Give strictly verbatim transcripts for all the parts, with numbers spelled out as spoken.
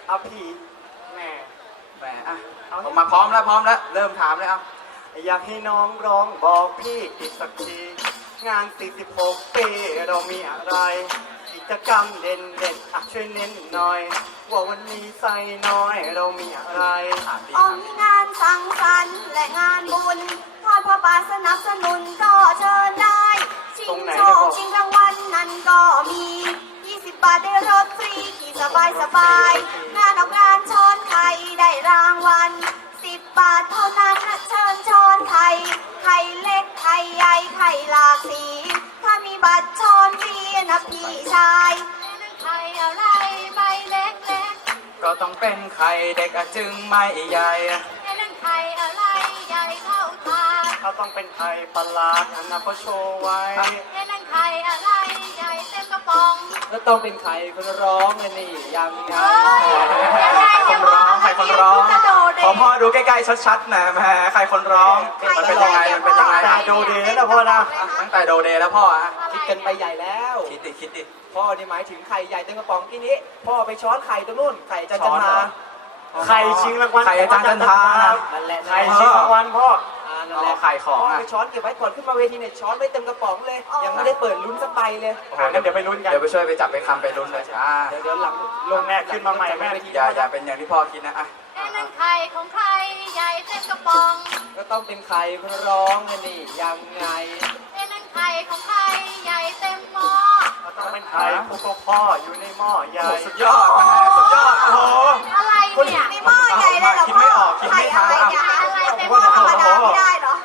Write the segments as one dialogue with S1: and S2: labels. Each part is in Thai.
S1: เอาพี่แม่
S2: แหมอ่ะมาพร้อมแล้วพร้อมแล้วเริ่มถามเลยเอา
S1: อยากให้น้องร้องบอกพี่อีกสักทีงานสี่สิบหกปีเรามีอะไรกิจกรรมเด่นเด่นอ่ะช่วยเน้นหน่อยว่าวันนี้ใส่น้อยเรามีอะไร
S3: อ๋อมีงานสังสรรค์และงานบุญทอดผ้าป่าสนับสนุนก็เชิญได้ชิงโชคชิงรางวัลนั้นก็มียี่สิบบาทได้รถฟรีขี่สบายสบายงานออกงานช้อนไข่ได้รางวัลสิบบาทเท่านั้นนะเชิญช้อนไข่ไข่เล็กไข่ใหญ่ไข่หลากสีถ้ามีบัตรช้อนฟรีนะพี่ชาย
S4: ไข่อะไรใบเล็กเล็ก
S2: ก็ต้องเป็นไข่เด็กจึงไม่ใหญ่
S4: นั่นไข่อะไรใหญ่เท่าถาด
S1: เขาต้องเป็นไข่ประหลาดอันนั้นก็โชว์ไว้
S4: นั่นไข่อะไรใหญ่เต็มกระป๋อง
S5: แล้วต้องเป็นไข่คนร้องเลยนี่ยังไง
S2: ใครคนร้องใครคนร้องขอพ่อดูใกล้ๆชัดๆหน่อยแม่ใครคนร้องมันเป็นยังไงมันเป็นยังไง
S1: โดเดแล้วพ่อนะ
S2: ตั้งแต่โดเดแล้วพ่ออะ
S5: คิดกันไปใหญ่แล้ว
S2: คิดดิคิดดิ
S5: พ่อนี่หมายถึงไข่ใหญ่เต็มกระป๋องที่นี้พ่อไปช้อนไข่ตรงนู้นไข่จันทรา
S1: ไข่ชิงรางวัล
S2: ไข่อาจารย์จันทรา
S5: นั่นแหละ
S1: ไข่ชิงรางวัลพ่อ
S5: นั่นแหละ
S2: ไข่ของ
S5: พ่อไปช้อนเก็บไว้ก่อนขึ้นมาเวทีเนี่ยช้อนไว้เต็มกระป๋องเลยยังไม่ได้เปิดลุ้นสักใบเลย
S1: งั้นเดี๋ยวไปลุ้นกัน
S2: เดี๋ยวไปช่วยไปจับไปคำไปลุ้นเลย
S5: เดี๋ยวเดี๋ยวหลัง
S1: ลงแม่ขึ้นมาใหม่แม่
S2: อย่าอย่าเป็นอย่างที่พ่อคิดนะอ่ะ
S4: นั่นไข่ของใครใหญ่เต็มกระป๋อง
S5: ก็ต้องเป็นไข่คนร้องเลยนี่ยังไง
S4: นั่นไข่ของใครใหญ่เต็มหม้อ
S1: ก็ต้องเป็นไข่พวกพ่ออยู่ในหม้อใหญ่
S2: สุดยอดนะสุดยอดโอ้โห
S4: อะไรเนี่ย
S3: ในหม้อใหญ่เลยเหรอ
S2: คิดไม่ออกคิดไม่ทัน
S3: อะไรเต็มหม้อธรรมดาไม่ได้เหรอ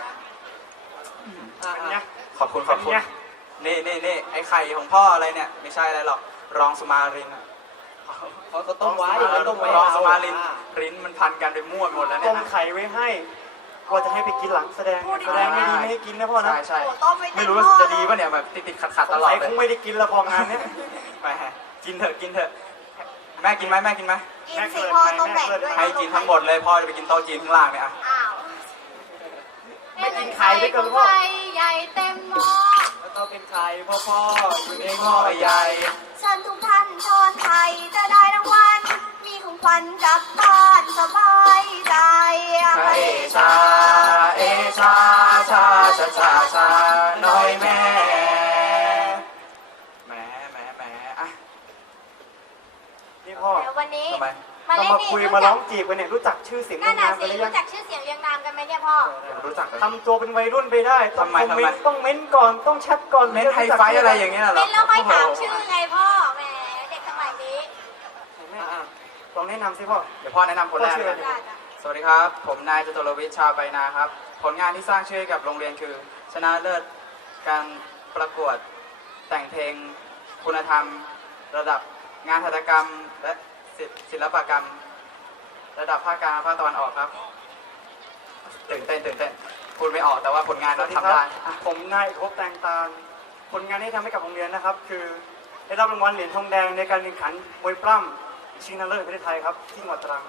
S2: ขอบคุณขอบคุณนี่นี่นี่ไอ้ไข่ของพ่ออะไรเนี่ยไม่ใช่อะไรหรอกรองสมาริน
S5: เขาก็ต้มไว้เขาต้มไว้
S2: รองสมารินรินมันพันกันไปมั่วหมดแล้วเนี่ย
S1: ต้มไข่ไว้ให้ว่าจะให้ไปกินหลังแสดงแสดงไม่ดีไม่ให้กินนะพ่อนะ
S2: ใช่ใช่ไม่รู้จะดีป่ะเนี่ยแบบติดติดขัดขัดตลอดเลย
S1: คงไม่ได้กินละพองานนี้
S2: แม่กินเถอะกินเถอะแม่กินไหมแม่กินไหม
S3: กินสิพ่อต้องแบ่งด้วย
S2: ให้กินทั้งหมดเลยพ่อจะไปกินโต๊ะจีนข้างล่างเนี่ยอ่ะ
S1: ไม่กินไข่ไปก่อนพ่อ
S4: ใหญ่เต็มหม้อ
S5: แล้วต้องเป็นไข่พ่อพ่ออยู่ในหม้
S2: อใหญ่
S3: ฉันทุกท่านช้อนไข่จะได้รางวัลมีของขวัญกลับบ้านสบายใจ
S2: เอชาเอชาชาชาชาชาน้อยแม่แม่แม่แม่อะ
S1: นี่พ่อ
S4: วันนี้
S1: เรามาคุยมาร้องจีบกันเนี่ยรู้จักชื่อเสียงเรียงนามกันหรือยัง
S4: รู้จักชื่อเสียงเรียงนามกันไหมเนี่ยพ่อ
S2: รู้จัก
S1: ทำตัวเป็นวัยรุ่นไปได้
S2: ทำไมทำไม
S1: ต้องเม้นก่อนต้องแชทก่อน
S2: เม้นไฮไฟอะไรอย่างเงี้ยหรอ
S4: เม้นแล้วค่อยถามชื่อไงพ่อแหมเด็กสมัยนี้
S1: ลองแนะนำสิพ่อ
S2: เดี๋ยวพ่อแนะนำคนแรกเลยสวัสดีครับผมนายจตุรวิทย์ชาวใบนาครับผลงานที่สร้างชื่อกับโรงเรียนคือชนะเลิศการประกวดแต่งเพลงคุณธรรมระดับงานหัตถกรรมและศิลปกรรมระดับภาคกลางภาคตะวันออกครับตื่นเต้นตื่นเต้นพูดไม่ออกแต่ว่าผลงานก็ทำได้
S1: ผมนายพบแตงตาลผลงานที่ทำให้กับโรงเรียนนะครับคือได้รับรางวัลเหรียญทองแดงในการแข่งขันมวยปล้ำชิงชนะเลิศประเทศไทยครับที่จังหวัดตรัง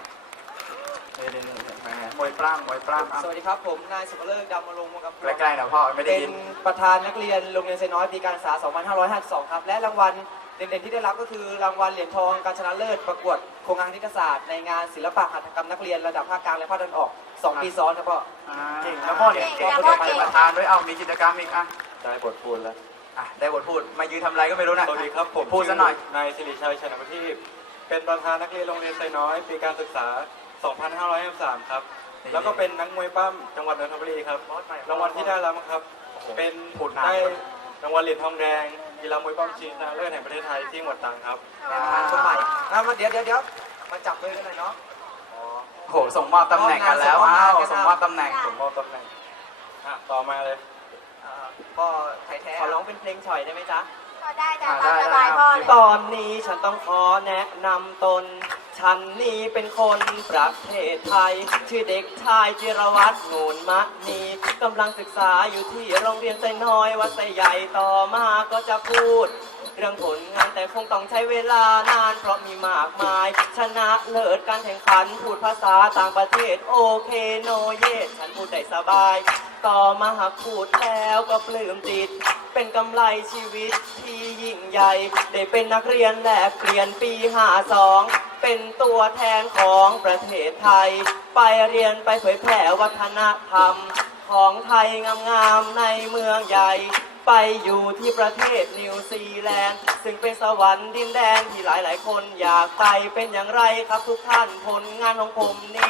S2: มวยปล้ำมวยปล้ำ
S5: สวัสดีครับผมนายสุภเลิศดำมะลงกับ
S2: ใกล้ๆนะพ่อไม่ได้ยิน
S5: เป็นประธานนักเรียนโรงเรียนไซน้อยปีการศึกษาสองพันห้าร้อยห้าสิบสองครับและรางวัลเด่นๆที่ได้รับก็คือรางวัลเหรียญทองการชนะเลิศประกวดโครงงานนิติศาสตร์ในงานศิลปะหัตถกรรมนักเรียนระดับภาคกลางและภาคตะวันออกสองปีซ้อนครับพ่อ
S1: เก่งแล้วพ่อเนี่ย
S2: เก่งเป็นประธานด้วยเอามีกิจกรรมอีกอ่ะ
S6: ได้บทพูดแล้ว
S2: อ่ะได้บทพูดมายืนทำอะไรก็ไม่รู้นะ
S6: สวัสดีครับผม
S2: พูดซะหน่อย
S6: นายสิริชัยชนะประทีปเป็นประธานนักเรียนโรงเรียนไซน้อยปีการศึกษาสองพันห้าร้อยห้าสิบสามครับแล้วก็เป็นนักมวยปั้มจังหวัดนนทบุรีครับรางวัลที่ได้รับครับเป็นได้รางวัลเหรียญทองแดงกีฬามวยปั้มชิงชนะเลิศแห่งประเทศไทยที่จังหวัดตรังครับ
S5: คนใหม่นะมาเดี๋ยวเดี๋ยวเดี๋ยวมาจับมือกันหน่อยเนาะ
S2: โหส่งมอบตำแหน่งกันแล้วอ้าวส่งมอบตำแหน่ง
S6: ส่งมอบตำแหน่งต่อมาเลย
S5: พ่อไทยแท้ขอร้องเป็นเพลงฉ่อยได้ไหมจ๊ะ
S4: ก็ได้จ้ะตามสบายพ่อเลย
S5: ตอนนี้ฉันต้องขอแนะนำตนฉันนี่เป็นคนประเทศไทยชื่อเด็กชายจิรวัตรโงนมะนีกำลังศึกษาอยู่ที่โรงเรียนไซน้อยวัดไซใหญ่ต่อมาก็จะพูดเรื่องผลงานแต่คงต้องใช้เวลานานเพราะมีมากมายชนะเลิศการแข่งขันพูดภาษาต่างประเทศโอเคโนเยสฉันพูดได้สบายต่อมาหากพูดแล้วก็ปลื้มจิตเป็นกำไรชีวิตที่ยิ่งใหญ่ได้เป็นนักเรียนแลกเปลี่ยนปีห้าสองเป็นตัวแทนของประเทศไทย ไปเรียนไปเผยแผ่วัฒนธรรม ของไทยงามๆในเมืองใหญ่ ไปอยู่ที่ประเทศนิวซีแลนด์ ซึ่งเป็นสวรรค์ดินแดนที่หลายๆ คนอยากไปเป็นอย่างไรครับทุกท่านผลงานของผมนี้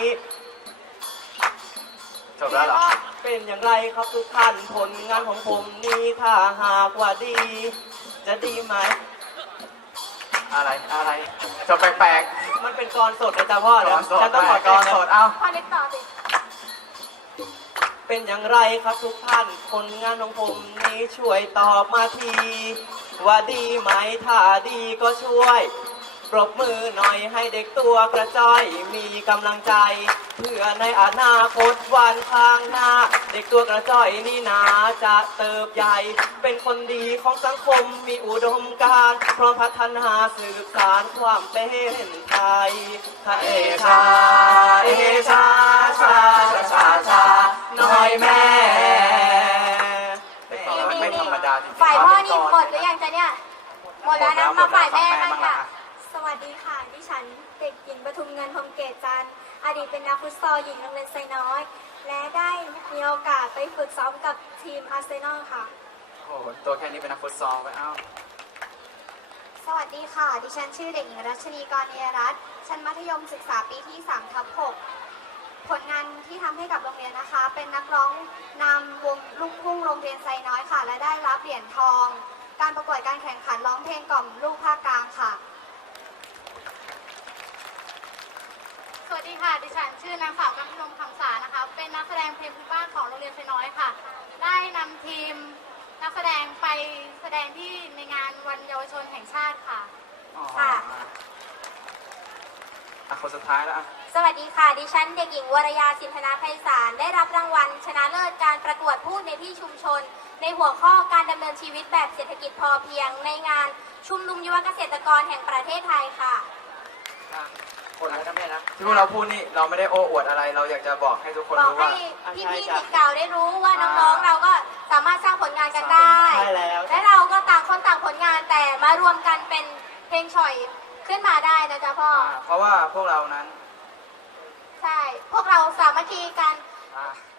S2: จบแล้วเหรอ
S5: เป็นอย่างไรครับทุกท่านผลงานของผมนี้ถ้าหากว่าดี จะดีไหม
S2: อะไรอะไรจบแปลก
S5: มันเป็นกรสดนะจ๊ะพ่อ
S2: ๆ
S5: เดี๋ยว
S2: สด
S5: ฉันต้องขอ
S2: ก่อนสดเอ้า
S4: พอเล็กต่อสิ
S5: เป็นอย่างไรครับทุกท่านผลงานของผมนี้ช่วยตอบมาที ว่าดีไหมถ้าดีก็ช่วยปรบมือหน่อยให้เด็กตัวกระจ้อยมีกำลังใจ เพื่อในอนาคตวันข้างหน้า เด็กตัวกระจ้อยนี่นาจะเติบใหญ่ เป็นคนดีของสังคมมีอุดมการณ์พร้อมพัฒนาสืบสานความเป็นไทยทะเอชาเอชาชาชาชาชาน้อยแม่
S2: ไม่ธรรมดาจริงๆ
S4: ฝ่ายพ่อนี่หมดหรือยังจ๊ะเนี่ย หมดแล้วนะ มาฝ่ายแม่บ้างค่ะ
S3: สวัสดีค่ะ ดิฉันเด็กหญิงปทุมเงินพรหมเกตจันทร์อดีตเป็นนักฟุตซอลหญิงโรงเรียนไซน้อย และได้มีโอกาสไปฝึกซ้อมกับทีมอาร์เซนอลค่ะ
S2: โอ้โหตัวแค่นี้เป็นนักฟุตซอลไปเอ้า
S3: สวัสดีค่ะ ดิฉันชื่อเด็กหญิงรัชนีกรเนียรัตน์ชั้นมัธยมศึกษาปีที่สามทับหกผลงานที่ทำให้กับโรงเรียนนะคะ เป็นนักร้องนำวงลูกทุ่งโรงเรียนไซน้อยค่ะ และได้รับเหรียญทอง การประกวดการแข่งขันร้องเพลงกล่อมลูกภาคกลางค่ะ
S4: สวัสดีค่ะ ดิฉันชื่อนางสาวกำพนมคำสานะคะ เป็นนักแสดงเพลงพื้นบ้านของโรงเรียนไซน้อยค่ะ ได้นำทีมนักแสดงไปแสดงที่ในงานวันเยาวชนแห่งชาติค่ะ
S2: อ๋อ
S3: ค่ะ
S2: อ่ะคนสุดท้ายแล้วอ่ะ
S3: สวัสดีค่ะ ดิฉันเด็กหญิงวรยาสินธนาไพศาลได้รับรางวัลชนะเลิศการประกวดพูดในที่ชุมชน ในหัวข้อการดำเนินชีวิตแบบเศรษฐกิจพอเพียง ในงานชุมนุมยุวเกษตรกรแห่งประเทศไทยค่ะ
S2: คนอะไรนะแม่นะที่พวกเราพูดนี่เราไม่ได้โอ้อวดอะไร เราอยากจะบอกให้ทุกคน
S3: บอก
S2: รู้
S3: ให้
S2: ว่า
S3: พี่ๆศิษย์เก่าได้รู้ว่าน้องๆ เราก็สามารถสร้างผลงานกันได้
S5: ใช่แล้ว
S3: และเราก็ต่างคนต่างผลงานแต่มารวมกันเป็นเพลงฉ่อยขึ้นมาได้นะจ๊ะพ่อ
S2: อ่าเพราะว่าพวกเรานั้น
S3: ใช่ พวกเราสามัคคีกัน
S2: อ่า